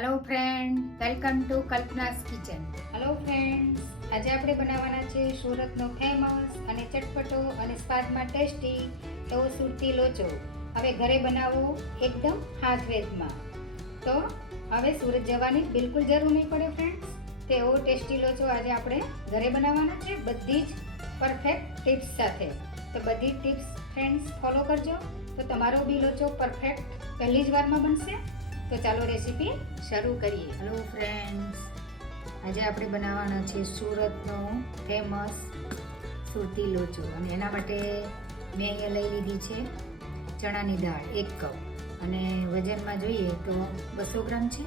Hello friend welcome to Kalpana's kitchen hello friends આજે આપણે બનાવવાના છે સુરતનો ફેમસ અને ચટપટો અને સ્વાદમાં ટેસ્ટી એવો સુરતી લોચો. હવે ઘરે બનાવવો એકદમ હાથવેજમાં તો હવે સુરત જવાની બિલકુલ જરૂર નહીં પડે ફ્રેન્ડ્સ તો એવો ટેસ્ટી લોચો આજે આપણે ઘરે બનાવવાના છે. બધી જ પરફેક્ટ ટિપ્સ સાથે. તો બધી ટિપ્સ ફ્રેન્ડ્સ ફોલો કરજો. તો તમારો બી લોચો પરફેક્ટ પહેલી જ વારમાં બનશે. તો ચાલો રેસીપી શરૂ કરીએ. હેલો ફ્રેન્ડ્સ આજે આપણે બનાવવાના છે સુરતનો ફેમસ સુરતી લોચો. અને એના માટે મેં અહીંયા લઈ લીધી છે ચણાની દાળ, એક કપ. અને વજનમાં જોઈએ તો બસો ગ્રામ છે.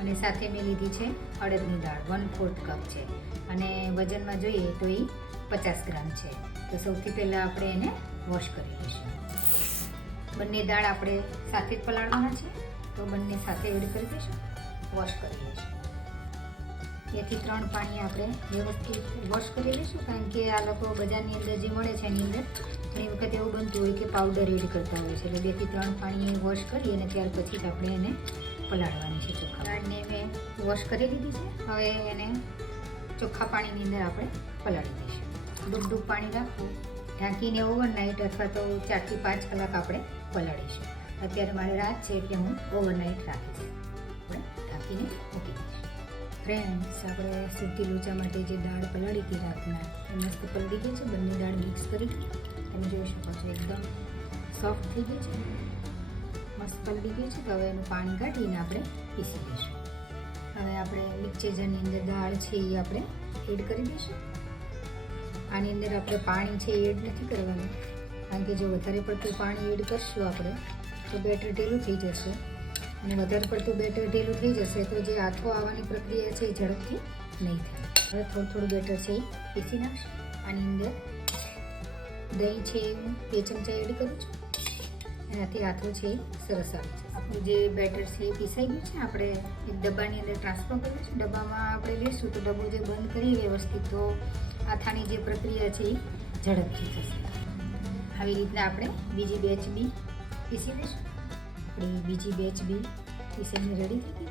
અને સાથે મેં લીધી છે અડદની દાળ વન ફોર્થ કપ છે. અને વજનમાં જોઈએ તો એ પચાસ ગ્રામ છે. તો સૌથી પહેલાં આપણે એને વોશ કરી લઈશું. બંને દાળ આપણે સાથે જ પલાળવાના છે. તો બંને સાથે એડ કરી દઈશું વોશ કરી લઈશું. બેથી ત્રણ પાણી આપણે વ્યવસ્થિત વોશ કરી લઈશું, કારણ કે આ લોકો બજારની અંદર જે મળે છે એની અંદર, ઘણી વખત એવું બનતું હોય કે પાવડર એડ કરતા હોય છે. એટલે બેથી ત્રણ પાણી વોશ કરી અને ત્યાર પછી જ આપણે એને પલાળવાની છે ચોખ્ખા દાળને મેં વોશ કરી દીધી છે. હવે એને ચોખ્ખા પાણીની અંદર આપણે પલાળી દઈશું. ડૂબ ડૂબ પાણી રાખવું. ઢાંકીને ઓવરનાઇટ અથવા તો ચારથી પાંચ કલાક આપણે પલાળીશું. અત્યારે મારે રાત છે એટલે હું ઓવરનાઇટ રાખીશ. રાખીને મૂકી દઈશ ફ્રેન્ડ્સ આપણે સુરતી લોચા માટે જે દાળ પલાળી હતી રાતના, એ મસ્ત પલળી ગઈ છે, બંને દાળ મિક્સ કરી તમે જોઈ શકો છો એકદમ સોફ્ટ થઈ ગઈ છે. મસ્ત પલળી ગઈ છે, તો હવે એનું પાણી કાઢીને આપણે પીસી દઈશું હવે આપણે મિક્સેજરની અંદર દાળ છે એ આપણે એડ કરી દઈશું. આની અંદર આપણે પાણી છે એ એડ નથી કરવાનું. કારણ કે જો વધારે પડતું પાણી એડ કરશું આપણે તો બેટર ઢીલું થઈ જશે. અને વધારે પડતું બેટર ઢીલું થઈ જશે તો જે આથો આવવાની પ્રક્રિયા છે એ ઝડપથી નહીં થાય. હવે થોડું થોડું બેટર છે એ. પીસી નાખશું. આની અંદર દહીં છે એ હું બે ચમચા એડ કરું છું. એનાથી આથો છે એ સરસ આવે છે. આપણું જે બેટર છે એ પીસાઈ ગયું છે. આપણે એક ડબ્બાની અંદર ટ્રાન્સફર કરીએ છીએ ડબ્બામાં આપણે લઈશું તો ડબ્બો જે બંધ કરીએ વ્યવસ્થિત તો આથાની જે પ્રક્રિયા છે એ ઝડપથી થશે. આવી રીતના આપણે બીજી બેચ બી પીસી લઈશું આપણી બીજી બેચ બી પીસીને રેડી થઈ ગઈ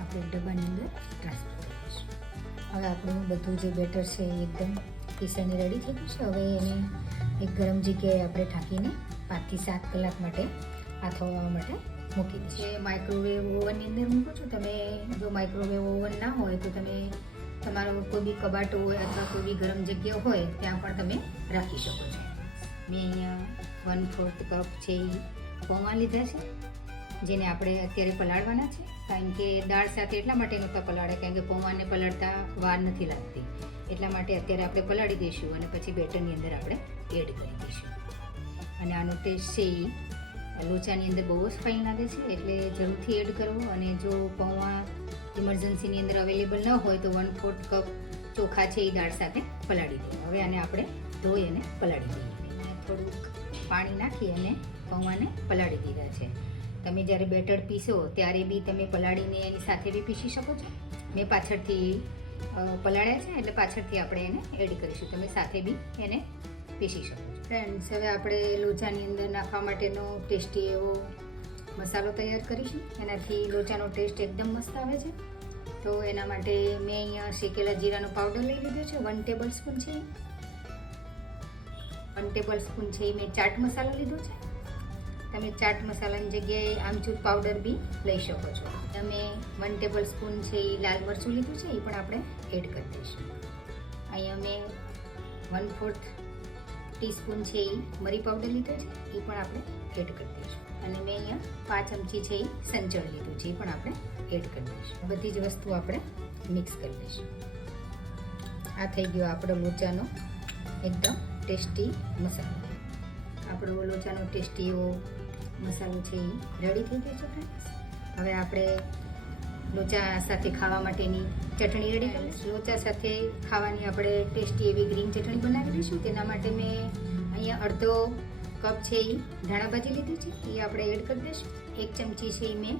આપણે ડબ્બાની અંદર ટ્રાન્સફર કરી દઈશું. હવે આપણું બધું જે બેટર છે એકદમ પીસાને રેડી થઈ ગયું છે. હવે એને એક ગરમ જગ્યાએ આપણે ઢાંકીને પાંચથી સાત કલાક માટે પાથવવા માટે મૂકી દઈશું. માઇક્રોવેવ ઓવનની અંદર મૂકો છો, તમે જો માઇક્રોવેવ ઓવન ના હોય તો તમે તમારો કોઈ બી કબાટો હોય અથવા કોઈ બી ગરમ જગ્યા હોય, ત્યાં પણ તમે રાખી શકો છો. મેં અહીંયા વન ફોર્થ કપ છે એ પૌવા લીધા છે, જેને આપણે અત્યારે પલાળવાના છે, કારણ કે દાળ સાથે એટલા માટે નહોતા પલાળે કારણ કે પૌવાને પલાળતા વાર નથી લાગતી. એટલા માટે અત્યારે આપણે પલાળી દઈશું અને પછી બેટરની અંદર આપણે એડ કરી દઈશું. અને આનો ટેસ્ટ છે એ લોચાની અંદર બહુ જ ફાઇન લાગે છે, એટલે જરૂરથી એડ કરવો અને જો પૌવા ઇમરજન્સીની અંદર અવેલેબલ ન હોય તો વન ફોર્થ કપ ચોખા છે એ દાળ સાથે પલાળી દઈએ. હવે આને આપણે ધોઈ અને પલાળી દઈએ. થોડુંક પાણી નાખી અને પૌવાને પલાળી દીધા છે. તમે જ્યારે બેટર પીસો ત્યારે બી તમે પલાળીને એની સાથે બી પીસી શકો છો. મેં પાછળથી પલાળ્યા છે એટલે પાછળથી આપણે એને એડ કરીશું. તમે સાથે બી એને પીસી શકો છો. ફ્રેન્ડ્સ, હવે આપણે લોચાની અંદર નાખવા માટેનો ટેસ્ટી એવો મસાલો તૈયાર કરીશું. એનાથી લોચાનો ટેસ્ટ એકદમ મસ્ત આવે છે. તો એના માટે મેં અહીંયા શેકેલા જીરાનો પાવડર લઈ લીધો છે. વન ટેબલ સ્પૂન છે. વન ટેબલ સ્પૂન છે એ મેં ચાટ મસાલો લીધો છે. તમે ચાટ મસાલાની જગ્યાએ આમચૂર પાવડર બી લઈ શકો છો. તમે વન ટેબલ સ્પૂન છે એ લાલ મરચું લીધું છે એ પણ આપણે એડ કરી દઈશું. અહીંયા મેં વન ફોર્થ ટીસ્પૂન છે એ મરી પાવડર લીધો છે એ પણ આપણે એડ કરી દઈશું. અને મેં અહીંયા પાંચ ચમચી છે એ સંચળ લીધું છે એ પણ આપણે એડ કરી દઈશું. બધી જ વસ્તુ આપણે મિક્સ કરી દઈશું. આ થઈ ગયો આપણો લોચાનો એકદમ ટેસ્ટી મસાલો. આપણો લોચાનો ટેસ્ટી એવો મસાલો છે એ રેડી થઈ ગયો છે ફ્રેન્ડ્સ હવે આપણે લોચા સાથે ખાવા માટેની ચટણી રેડી કરીશું લોચા સાથે ખાવાની આપણે ટેસ્ટી એવી ગ્રીન ચટણી બનાવી લઈશું. તેના માટે મેં અહીંયા અડધો કપ છે એ ધાણા ભાજી લીધી છે. એ આપણે એડ કરી દઈશું. એક ચમચી છે એ મેં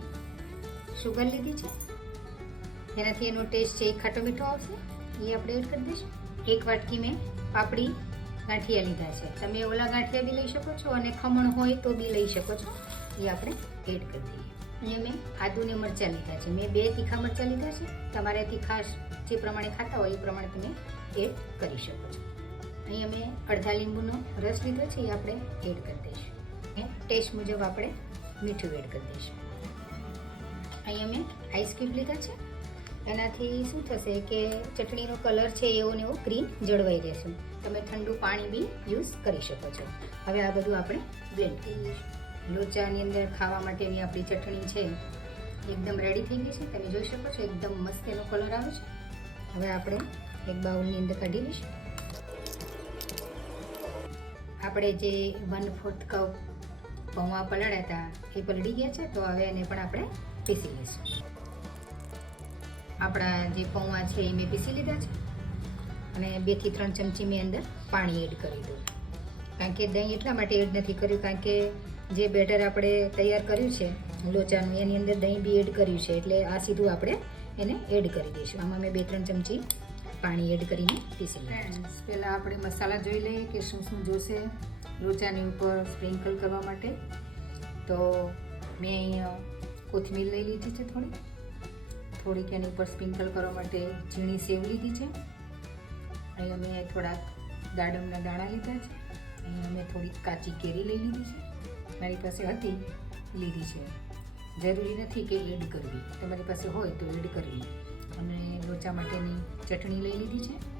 શુગર લીધી છે. એનાથી એનો ટેસ્ટ છે એ ખાટો મીઠો આવશે. એ આપણે એડ કરી દઈશું. એક વાટકી મેં પાપડી ગાંઠિયા લીધા છે. તમે ઓલા ગાંઠિયા બી લઈ શકો છો અને ખમણ હોય તો બી લઈ શકો છો. એ આપણે એડ કરી દઈએ. અહીંયા મેં આદુ ને મરચાં લીધા છે. મેં બે તીખા મરચાં લીધા છે. તમારે તીખાશ જે પ્રમાણે ખાતા હોય એ પ્રમાણે તમે એડ કરી શકો છો. અહીંયા મેં અડધા લીંબુનો રસ લીધો છે, એ આપણે એડ કરી દઈશું. ટેસ્ટ મુજબ આપણે મીઠું એડ કરી દઈશું. અહીંયા મેં આઈસ ક્યુબ લીધા છે. એનાથી શું થશે કે ચટણીનો કલર છે એવો ને એવો ગ્રીન જળવાઈ રહેશે. તમે ઠંડુ પાણી બી યુઝ કરી શકો છો. હવે આ બધું આપણે બ્લેન્ડ કરી દઈશું લોચાની અંદર ખાવા માટેની આપણી ચટણી છે, એકદમ રેડી થઈ ગઈ છે. તમે જોઈ શકો છો, એકદમ મસ્ત એનો કલર આવે છે. હવે આપણે એક બાઉલની અંદર કાઢી લઈશું. આપણે જે વન ફોર્થ કપ પૌવા પલળ્યા હતા, એ પલળી ગયા છે, તો હવે એને પણ આપણે પીસી લઈશું. આપણા જે પૌવા છે, એ મેં પીસી લીધા છે. અને બેથી ત્રણ ચમચી મેં અંદર પાણી એડ કરી દઉં. કારણ કે દહીં એટલા માટે એડ નથી કર્યું, કારણ કે જે બેટર આપણે તૈયાર કર્યું છે, લોચાનું, એની અંદર દહીં બી એડ કર્યું છે, એટલે આ સીધું આપણે એને એડ કરી દઈશું. આમાં મેં બે ત્રણ ચમચી પાણી એડ કરીને પીસી પહેલાં આપણે મસાલા જોઈ લઈએ કે શું શું જોશે લોચાની ઉપર સ્પ્રિંકલ કરવા માટે. તો મેં અહીંયા કોથમીર લઈ લીધી છે થોડી થોડીક એની ઉપર સ્પ્રિંકલ કરવા માટે ઝીણી સેવ લીધી છે. અહીંયા અમે થોડાક દાડમના દાણા લીધા છે. અહીંયા મેં થોડીક કાચી કેરી લઈ લીધી છે. મારી પાસે હતી, લીધી છે. જરૂરી નથી કે એડ કરવી. તમારી પાસે હોય તો એડ કરવી. અને લોચા માટેની ચટણી લઈ લીધી છે.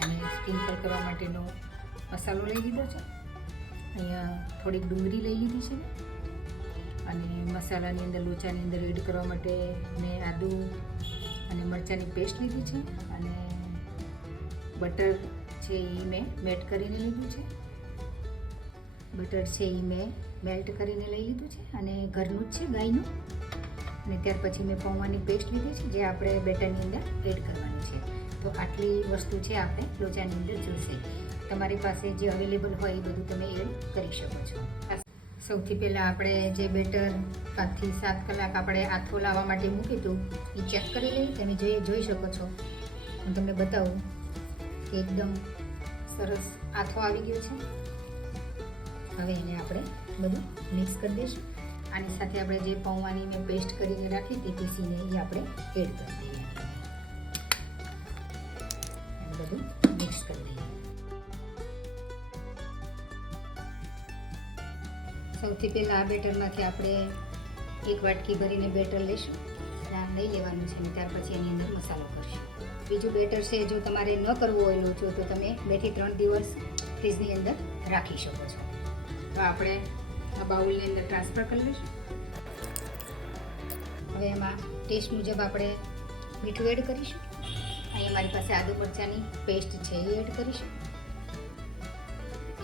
અને સ્પ્રિંકલ કરવા માટેનો મસાલો લઈ લીધો છે. અહીંયા થોડીક ડુંગળી લઈ લીધી છે. અને મસાલાની અંદર, લોચાની અંદર એડ કરવા માટે મેં આદુ અને મરચાંની પેસ્ટ લીધી છે. અને બટર છે એ મેં મેટ કરીને લીધું છે. બટર છે એ મેં મેલ્ટ કરીને લઈ લીધું છે અને ઘરનું જ છે ગાયનું. અને ત્યાર પછી મેં પૌવાની પેસ્ટ લીધી છે જે આપણે બેટરની અંદર એડ કરવાની છે. તો આટલી વસ્તુ છે આપણે લોચાની અંદર જોશે. તમારી પાસે જે અવેલેબલ હોય એ બધું તમે એડ કરી શકો છો. સૌથી પહેલાં આપણે જે બેટર પાંચથી સાત કલાક આપણે આથો લાવવા માટે મૂક્યું હતું એ ચેક કરી લઈએ. તમે જે જોઈ શકો છો. હું તમને બતાવું. એકદમ સરસ આથો આવી ગયો છે. હવે એને આપણે બધું મિક્સ કરી દઈશું. આની સાથે આપણે જે પૌવાની મેં પેસ્ટ કરીને રાખી હતી પીસીને એ આપણે એડ કરી દઈએ. બધું મિક્સ કરી દઈએ. સૌથી પહેલાં આ બેટરમાંથી આપણે એક વાટકી ભરીને બેટર લઈશું. લઈ લેવાનું છે અને ત્યાર પછી એની અંદર મસાલો કરશું. બીજું બેટર છે જો તમારે ન કરવું હોય લોચો તો તમે બેથી ત્રણ દિવસ ફ્રીજની અંદર રાખી શકો છો. તો આપણે આ બાઉલની અંદર ટ્રાન્સફર કરી લઈશું. હવે એમાં ટેસ્ટ મુજબ આપણે મીઠું એડ કરીશું. અહીં મારી પાસે આદુ મરચાંની પેસ્ટ છે એ એડ કરીશું.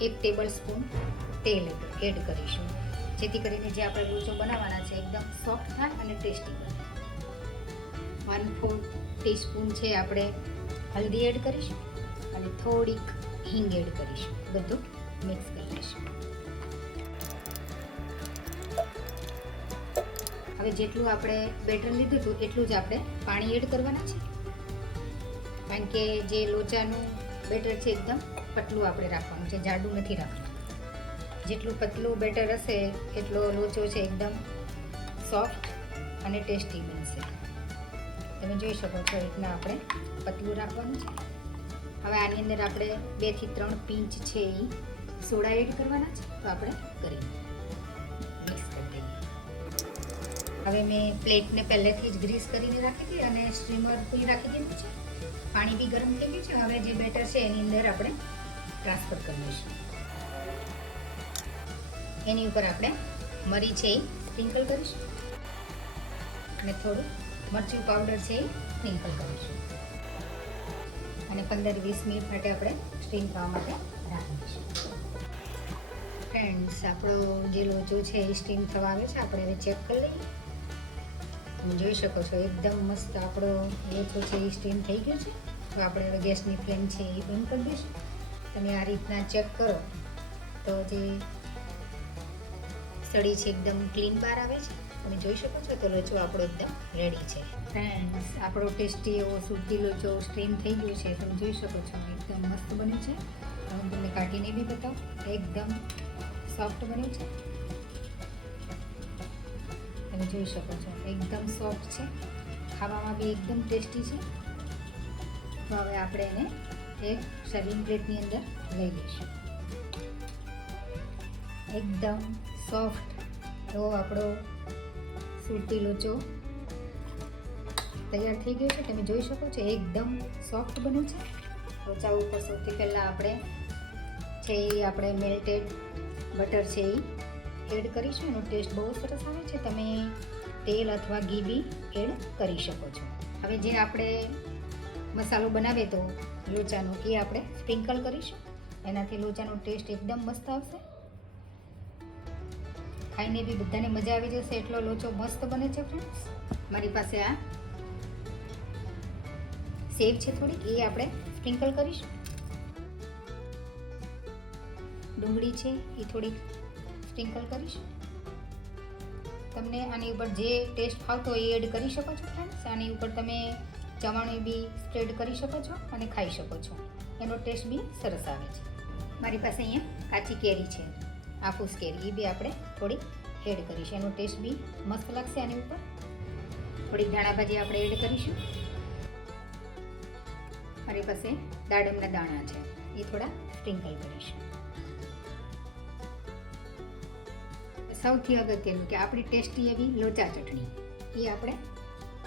એક ટેબલ સ્પૂન તેલ એડ કરીશું. જેથી કરીને જે આપણે લોચો બનાવવાના છે એકદમ સોફ્ટ થાય અને ટેસ્ટી વન ફોર ટીસ્પૂન છે આપણે હલ્દી એડ કરીશું અને થોડીક હિંગ એડ કરીશું. બધું મિક્સ કરી લઈશું. હવે જેટલું આપણે બેટર લીધું હતું, એટલું જ આપણે પાણી એડ કરવાના છે. કારણ કે જે લોચાનું બેટર છે એકદમ પતલું આપણે રાખવાનું છે, જાડું નથી રાખવાનું. જેટલું પતલું બેટર હશે, એટલો લોચો છે એકદમ સોફ્ટ અને ટેસ્ટી બનશે. તમે જોઈ શકો છો રીતના આપણે પતલું રાખવાનું છે. હવે આની અંદર આપણે બેથી ત્રણ પિંચ છે એ સોડા એડ કરવાના છે, તો આપણે કરી હવે મેં પ્લેટને પહેલેથી જ ગ્રીસ કરીને રાખી હતી અને સ્ટીમર ખુલ્લી રાખી દીધું છે? પાણી બી ગરમ થઈ ગયું છે. હવે જે બેટર છે એની અંદર આપણે ટ્રાન્સફર કરી દઈશું. એની ઉપર આપણે મરી છે એ સ્પ્રિંકલ કરીશું. અને થોડું મરચું પાવડર છે એ સ્પ્રિંકલ કરીશું અને પંદર વીસ મિનિટ માટે આપણે સ્ટીમ થવા માટે રાખીશું ફ્રેન્ડ્સ આપણો જે લોચો છે એ સ્ટીમ થવા આવે છે. આપણે હવે ચેક કરી લઈએ. તમે જોઈ શકો છો, એકદમ મસ્ત આપણો લોચો છે એ સ્ટીમ થઈ ગયો છે. તો આપણે હવે ગેસની ફ્લેમ છે એ બંધ કરી દઈશું. તમે આ રીતના ચેક કરો તો જે સળી છે એકદમ ક્લીન બહાર આવે છે. તમે જોઈ શકો છો તો લોચો આપણો એકદમ રેડી છે. ફ્રેન્ડ્સ આપણો ટેસ્ટી એવો સૂકી લોચો સ્ટીમ થઈ ગયો છે, તમે જોઈ શકો છો, એકદમ મસ્ત બન્યું છે. હું તમને કાઢીને બી બતાવું, એકદમ સોફ્ટ બન્યું છે. તમે જોઈ શકો છો, એકદમ સોફ્ટ છે. ખાવામાં બી એકદમ ટેસ્ટી છે. તો હવે આપણે એને એક સર્વિંગ પ્લેટની અંદર લઈ લઈશું. એકદમ સોફ્ટ એવો આપણો સુરતી લોચો તૈયાર થઈ ગયો છે. તમે જોઈ શકો છો, એકદમ સોફ્ટ બન્યું છે. લોચા ઉપર સૌથી પહેલાં આપણે છે એ આપણે મેલ્ટેડ બટર છે એ એડ કરીશું. એનો ટેસ્ટ બહુ સરસ આવે છે. તમે તેલ અથવા ઘી બી એડ કરી શકો છો. હવે જે આપણે મસાલો બનાવીએ તો લોચાનો એ આપણે સ્પ્રિંકલ કરીશું. એનાથી લોચાનો ટેસ્ટ એકદમ મસ્ત આવશે. ખાઈને બી બધાને મજા આવી જશે. એટલો લોચો મસ્ત બને છે ફ્રેન્ડ્સ મારી પાસે આ સેવ છે થોડીક. એ આપણે સ્પ્રિંકલ કરીશું. ડુંગળી છે, એ થોડીક સ્પ્રિંકલ કરીશું. તમને આની ઉપર જે ટેસ્ટ ફાવતો એ એડ કરી શકો છો ફ્રેન્ડ્સ આની ઉપર તમે ચવાણું બી સ્પ્રેડ કરી શકો છો અને ખાઈ શકો છો. એનો ટેસ્ટ બી સરસ આવે છે. મારી પાસે અહીંયા કાચી કેરી છે. આફૂસ કેરી એ બી આપણે થોડી એડ કરીશું. એનો ટેસ્ટ બી મસ્ત લાગશે આની ઉપર. થોડીક ધાણા ભાજી આપણે એડ કરીશું. મારી પાસે દાડમના દાણા છે. એ થોડા સ્પ્રિંકલ કરીશું સૌથી અગત્યનું કે આપણી ટેસ્ટી એવી લોચા ચટણી એ આપણે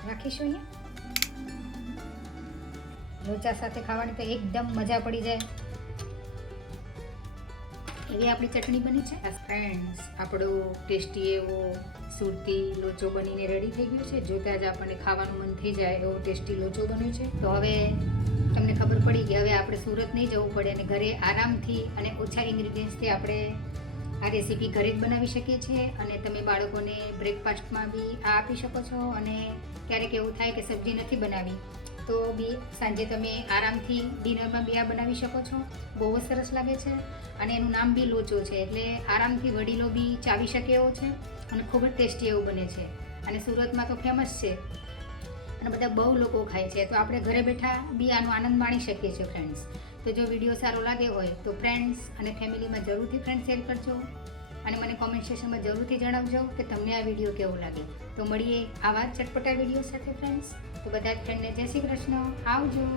રાખીશું અહીંયા. લોચા સાથે ખાવાની તો એકદમ મજા પડી જાય. એવી આપણી ચટણી બની છે. ફ્રેન્ડ્સ આપણો ટેસ્ટી એવો સુરતી લોચો બનીને રેડી થઈ ગયો છે. જોતા જ આપણને ખાવાનું મન થઈ જાય એવો ટેસ્ટી લોચો બન્યો છે. તો હવે તમને ખબર પડી કે હવે આપણે સુરત નહીં જવું પડે અને ઘરે આરામથી અને ઓછા ઇન્ગ્રીડિયન્ટ્સથી આપણે આ રેસીપી ઘરે જ બનાવી શકીએ છીએ. અને તમે બાળકોને બ્રેકફાસ્ટમાં બી આ આપી શકો છો અને ક્યારેક એવું થાય કે સબ્જી નથી બનાવી, તો બી સાંજે તમે આરામથી ડિનરમાં બી આ બનાવી શકો છો. બહુ જ સરસ લાગે છે. અને એનું નામ બી લોચો છે, એટલે આરામથી વડીલો બી ચાવી શકે એવો છે અને ખૂબ જ ટેસ્ટી એવું બને છે. અને સુરતમાં તો ફેમસ છે. અને બધા બહુ લોકો ખાય છે, તો આપણે ઘરે બેઠા બી આનો આનંદ માણી શકીએ છીએ ફ્રેન્ડ્સ તો જો વીડિયો સારો લાગે હોય તો ફ્રેન્ડ્સ અને ફેમિલીમાં જરૂરથી ફ્રેન્ડ શેર કરજો અને મને કોમેન્ટ સેશનમાં જરૂરથી જણાવજો કે તમને આ વીડિયો કેવો લાગે. તો મળીએ આવા ચટપટા વીડિયો સાથે ફ્રેન્ડ્સ તો બધા જ ફ્રેન્ડને જય શ્રી કૃષ્ણ. આવજો.